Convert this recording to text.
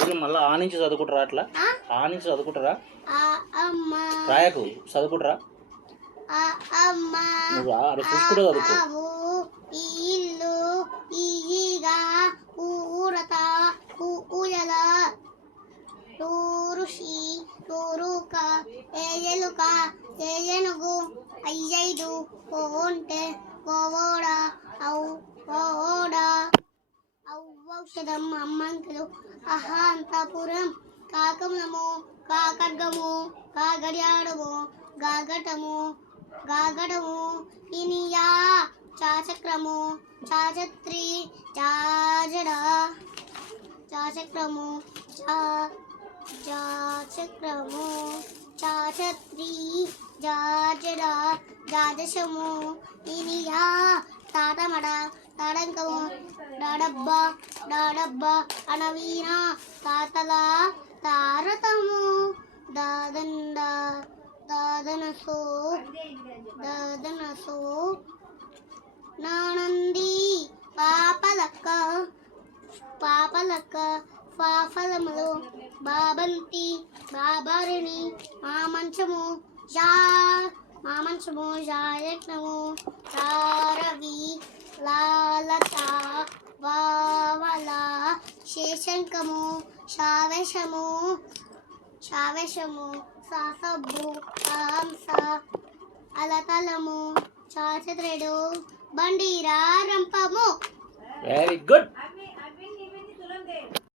వీళ్ళు మళ్ళీ ఆ నుంచి చదువుకుంటారా అట్లా? ఆ? నుంచి చదువుకుంటారా? రాయకు చదువుకుంటారా? ఆ అమ్మ. నువ్వు చూసుకుంటూ చదువుకో. ఋషి ఏజలుక ఏజనుగు అయ్యైదు ఓంటే ఓవోడ ఔ ఓడ ఔషధం అమ్మంకులు అహాంతపురం కాకములము కాకడ్గము కాగడియాడము గాగటము గాగడము ఇనియా చాచక్రము చాచత్రి చాజడ. చాచక్రము చా చాచక్రము చాచత్రి జాజడ జాదశము. ఇనియా తాటమడ తాడంకము? డాడబ్బ డాడబ్బ అనవీన తాతల తారతము. దాదండ దాదనసో దాదనసో. నానంది పాపలక్క పాపలక్క పాఫలములు బాబంతి బాబారిణి మామంచము జా మామంచము జాయజ్ఞము తారవి లాలత వావల శేషంకము శావేశము శావేశము సాసబ్బు హంస అలతలము చాచత్రెడు బండిరా రంపము వెరీ గుడ్